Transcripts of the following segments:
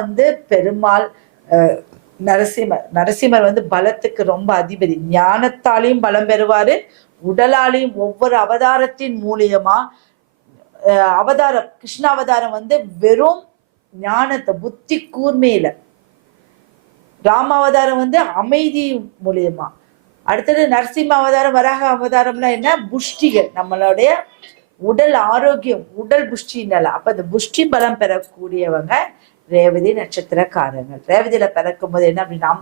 வந்து பெருமாள் நரசிம்மர் நரசிம்மர் வந்து பலத்துக்கு ரொம்ப அதிபதி. ஞானத்தாலையும் பலம் பெறுவாரு. உடலாலையும் ஒவ்வொரு அவதாரத்தின் மூலியமா அவதாரம் கிருஷ்ண அவதாரம் வந்து வெறும் ஞானத்தை புத்தி கூர்மையில. ராம அவதாரம் வந்து அமைதி மூலியமா. அடுத்தது நரசிம்ம அவதாரம் வராக அவதாரம்னா என்ன? புஷ்டிகள். நம்மளுடைய உடல் ஆரோக்கியம் உடல் புஷ்டினால அப்ப அந்த புஷ்டி பலம் பெறக்கூடியவங்க ரேவதி நட்சத்திரக்காரங்கள் ரேவதியில பிறக்கும் போது என்ன அப்படின்னா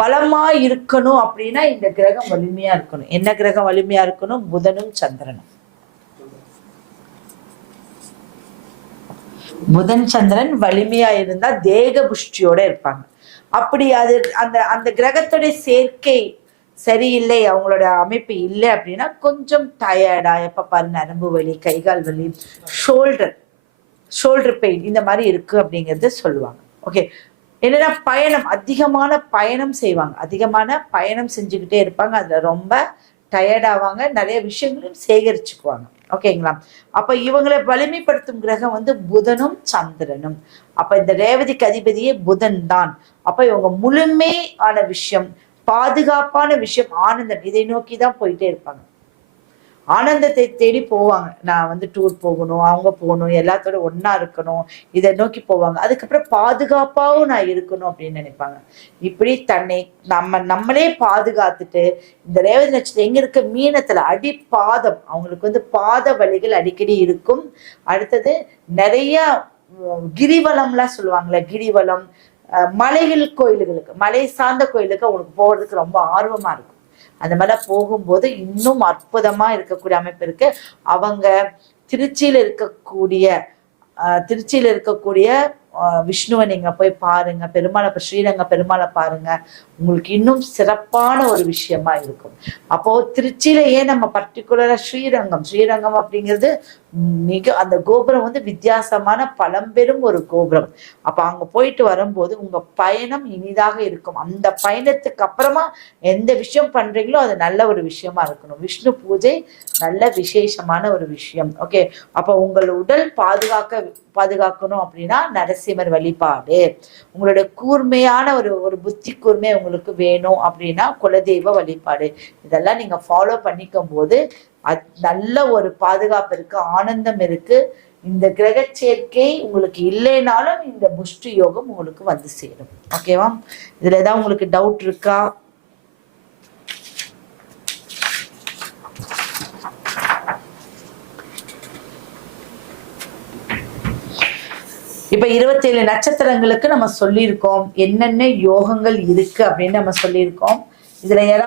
பலமா இருக்கணும் அப்படின்னா இந்த கிரகம் வலிமையா இருக்கணும். என்ன கிரகம் வலிமையா இருக்கணும்? புதனும் சந்திரனும். புதன் சந்திரன் வலிமையா இருந்தா தேக புஷ்டியோட இருப்பாங்க. அப்படி அது அந்த அந்த கிரகத்துடைய சேர்க்கை சரியில்லை அவங்களோட அமைப்பு இல்லை அப்படின்னா கொஞ்சம் டயர்டா எப்ப பாரு நரம்பு வலி கைகால் வலி ஷோல்டர் ஷோல்டர் பெயின் இந்த மாதிரி இருக்கு அப்படிங்கறத சொல்லுவாங்க. ஓகே என்னன்னா பயணம் அதிகமான பயணம் செய்வாங்க. அதிகமான பயணம் செஞ்சுக்கிட்டே இருப்பாங்க. அதுல ரொம்ப டயர்ட் ஆவாங்க. நிறைய விஷயங்களையும் சேகரிச்சுக்குவாங்க. ஓகேங்களா அப்ப இவங்களை வலிமைப்படுத்தும் கிரகம் வந்து புதனும் சந்திரனும். அப்ப இந்த ரேவதிக்கு அதிபதியே புதன் தான். அப்ப இவங்க முழுமையான விஷயம் பாதுகாப்பான விஷயம் ஆனந்தம் இதை நோக்கி தான் போயிட்டே இருப்பாங்க. ஆனந்தத்தை தேடி போவாங்க. நான் வந்து டூர் போகணும் அவங்க போகணும் எல்லாத்தோட ஒன்றா இருக்கணும் இதை நோக்கி போவாங்க. அதுக்கப்புறம் பாதுகாப்பாகவும் நான் இருக்கணும் அப்படின்னு நினைப்பாங்க. இப்படி தன்னை நம்ம நம்மளே பாதுகாத்துட்டு இந்த ரேவதி நட்சத்திரம் எங்க இருக்க மீனத்துல அடிப்பாதம் அவங்களுக்கு வந்து பாத வழிகள் அடிக்கடி இருக்கும். அடுத்தது நிறைய கிரிவலம்லாம் சொல்லுவாங்கல்ல கிரிவலம் மலைகள் கோயில்களுக்கு மலை சார்ந்த கோயிலுக்கு அவங்களுக்கு போகிறதுக்கு ரொம்ப ஆர்வமா இருக்கும். அந்த மாதிரிலாம் போகும்போது இன்னும் அற்புதமா இருக்கக்கூடிய அமைப்பு இருக்கு. அவங்க திருச்சியில இருக்கக்கூடிய அஹ், திருச்சியில இருக்கக்கூடிய அஹ், விஷ்ணுவை நீங்க போய் பாருங்க. பெருமாளை இப்ப ஸ்ரீரங்க பெருமாளை பாருங்க. உங்களுக்கு இன்னும் சிறப்பான ஒரு விஷயமா இருக்கும். அப்போ திருச்சியிலேயே நம்ம பர்டிகுலரா ஸ்ரீரங்கம் ஸ்ரீரங்கம் அப்படிங்கிறது மிக அந்த கோபுரம் வந்து வித்தியாசமான பழம்பெரும் ஒரு கோபுரம். அப்ப அங்க போயிட்டு வரும்போது உங்க பயணம் இனிதாக இருக்கும். அந்த பயணத்துக்கு அப்புறமா எந்த விஷயம் பண்றீங்களோ அது நல்ல ஒரு விஷயமா இருக்கணும். விஷ்ணு பூஜை நல்ல விசேஷமான ஒரு விஷயம். ஓகே அப்ப உங்கள் உடல் பாதுகாக்க பாதுகாக்கணும் அப்படின்னா நரசிம்மர் வழிபாடு. உங்களோட கூர்மையான ஒரு ஒரு புத்தி கூர்மை உங்களுக்கு வேணும் அப்படின்னா குலதெய்வ வழிபாடு. இதெல்லாம் நீங்க ஃபாலோ பண்ணிக்கும் போது நல்ல ஒரு பாதுகாப்பு இருக்கு ஆனந்தம் இருக்கு. இந்த கிரக சேர்க்கை உங்களுக்கு இல்லைனாலும் இந்த புஷ்டி யோகம் உங்களுக்கு வந்து சேரும். ஓகேவா இதுல ஏதாவது உங்களுக்கு டவுட் இருக்கா? இப்ப இருபத்தேழு நட்சத்திரங்களுக்கு நம்ம சொல்லியிருக்கோம் என்னென்ன யோகங்கள் இருக்கு அப்படின்னு நம்ம சொல்லியிருக்கோம். இதுல யாராவது